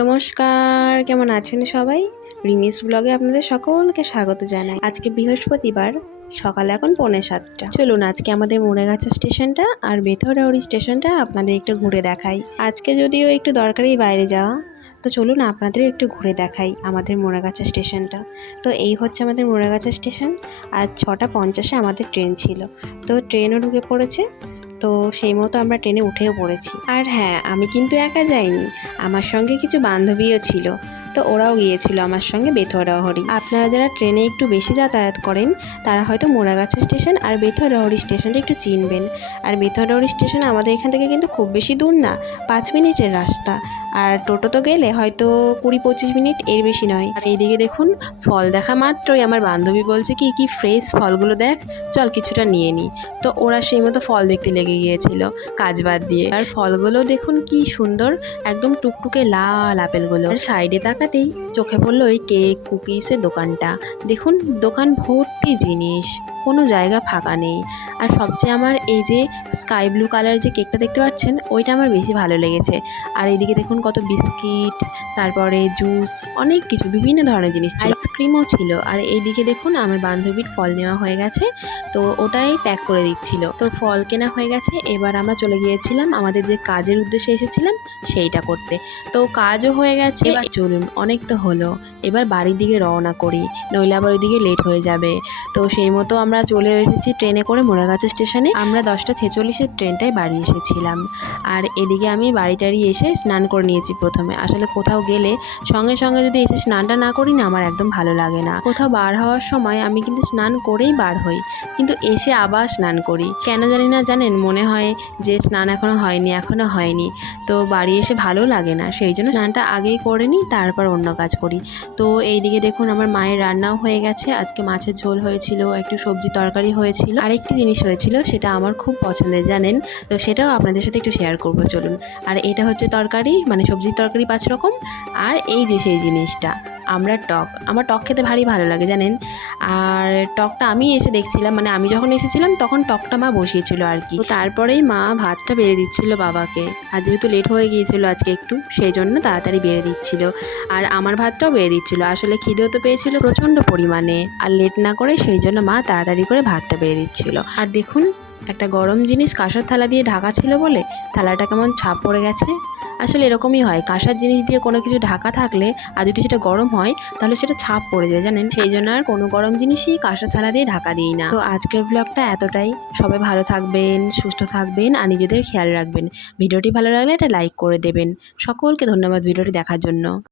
নমস্কার, কেমন আছেন সবাই? রিমিস ব্লগে আপনাদের সকলকে স্বাগত জানাই। আজকে বৃহস্পতিবার, সকালে এখন পৌনে সাতটা। চলুন আজকে আমাদের মুড়েগাছা স্টেশনটা আর বেথরাউড়ি স্টেশনটা আপনাদের একটু ঘুরে দেখাই। আজকে যদিও একটু দরকারি বাইরে যাওয়া, তো চলুন আপনাদেরও একটু ঘুরে দেখাই আমাদের মোড়াগাছা স্টেশনটা। তো এই হচ্ছে আমাদের মোড়াগাছা স্টেশন, আর ছটা পঞ্চাশে আমাদের ট্রেন ছিল। তো ট্রেনও ঢুকে পড়েছে তো সেই মতো আমরা ট্রেনে উঠেও পড়েছি। আর হ্যাঁ আমি কিন্তু একা যাইনি। আমার সঙ্গে কিছু বান্ধবীও ছিল। তো ওরাও গিয়েছিল আমার সঙ্গে বেথুয়ারহরি আপনারা যারা ট্রেনে একটু বেশি যাতায়াত করেন, তারা হয়তো মোড়াগাছা স্টেশন আর বেথুয়ারহরি স্টেশনটা একটু চিনবেন। আর বেথুয়ারহরি স্টেশন আমাদের এখান থেকে কিন্তু খুব বেশি দূর না, পাঁচ মিনিটের রাস্তা। আর টোটো তো গেলে হয়তো কুড়ি পঁচিশ মিনিট এর বেশি নয়। আর এইদিকে দেখুন, ফল দেখা মাত্রই আমার বান্ধবী বলছে, কি কি ফ্রেশ ফলগুলো দেখ, চল কিছুটা নিয়ে নিই তো ওরা সেই মতো ফল দেখতে লেগে গিয়েছিল, কাজ বাদ দিয়ে। আর ফলগুলো দেখুন কি সুন্দর, একদম টুকটুকে লাল আপেলগুলো। আর সাইডে তাকাতেই চোখে পড়ল ওই কেক কুকিজের দোকানটা। দেখুন, দোকান ভর্তি জিনিস, কোনো জায়গা ফাঁকা নেই। আর সবচেয়ে আমার এই যে স্কাই ব্লু কালার যে কেকটা দেখতে পাচ্ছেন ওইটা আমার বেশি ভালো লেগেছে। আর এইদিকে দেখুন কত বিস্কিট তারপরে জুস অনেক কিছু বিভিন্ন ধরনের জিনিস আইসক্রিমও ছিল। আর এইদিকে দেখুন আমার বান্ধবীর ফল নেওয়া হয়ে গেছে তো ওটাই প্যাক করে দিচ্ছিল। তো ফল কেনা হয়ে গেছে এবার আমরা চলে গিয়েছিলাম আমাদের যে কাজের উদ্দেশ্যে এসেছিলাম সেইটা করতে। তো কাজও হয়ে গেছে। এবার চলুন অনেক তো হলো। এবার বাড়ির দিকে রওনা করি নইলে আবার ওইদিকে লেট হয়ে যাবে। তো সেই মতো আমরা চলে এসেছি ট্রেনে করে মোড়াগাছা স্টেশনে আমরা দশটা ছেচল্লিশের ট্রেনটায় বাড়ি এসেছিলাম। আর এদিকে আমি বাড়ি টাড়ি এসে স্নান করে নিয়েছি প্রথমে। আসলে কোথাও গেলে সঙ্গে সঙ্গে যদি এসে স্নানটা না করি না, আমার একদম ভালো লাগে না। কোথাও বার হওয়ার সময় আমি কিন্তু স্নান করেই বার হই। কিন্তু এসে আবার স্নান করি। কেন জানি না জানেন, মনে হয় যে স্নান এখনও হয়নি এখনও হয়নি। তো বাড়ি এসে ভালো লাগে না, সেই জন্য স্নানটা আগেই করে নিই, তারপর অন্য কাজ করি। তো এইদিকে দেখুন, আমার মায়ের রান্নাও হয়ে গেছে। আজকে মাছের ঝোল হয়েছিল, একটু সবজি তরকারি হয়েছিল। আরেকটি জিনিস হয়েছিল সেটা আমার খুব পছন্দের, জানেন? তো সেটাও আপনাদের সাথে একটু শেয়ার করব, চলুন। আর এটা হচ্ছে তরকারি মানে সবজির তরকারি পাঁচ রকম, আর এই যে সেই জিনিসটা। আমরা টক, আমার টক খেতে ভারী ভালো লাগে, জানেন? আর টকটা আমি এসে দেখছিলাম মানে আমি যখন এসেছিলাম তখন টকটা মা বসিয়েছিল আর কি। তারপরেই মা ভাতটা বেড়ে দিচ্ছিল বাবাকে। আর যেহেতু লেট হয়ে গিয়েছিল আজকে একটু, সেই জন্য তাড়াতাড়ি বেড়ে দিচ্ছিল। আর আমার ভাতটাও বেড়ে দিচ্ছিল, আসলে খিদেও তো পেয়েছিল প্রচণ্ড পরিমাণে। আর লেট না করে সেই জন্য মা তাড়াতাড়ি করে ভাতটা বেড়ে দিচ্ছিল। আর দেখুন, একটা গরম জিনিস কাঁসার থালা দিয়ে ঢাকা ছিল বলে, থালাটা কেমন ছাপ পড়ে গেছে। আসলে এরকমই হয়। কাঁসার জিনিস দিয়ে কোনো কিছু ঢাকা থাকলে আর যদি সেটা গরম হয়, তাহলে সেটা ছাপ পড়ে যায়, জানেন? সেই জন্য আর কোনো গরম জিনিসই কাঁসা থালা দিয়ে ঢাকা দিই না। তো আজকের ব্লগটা এতটাই। সবাই ভালো থাকবেন, সুস্থ থাকবেন আর নিজেদের খেয়াল রাখবেন। ভিডিওটি ভালো লাগলে এটা লাইক করে দেবেন। সকলকে ধন্যবাদ ভিডিওটি দেখার জন্য।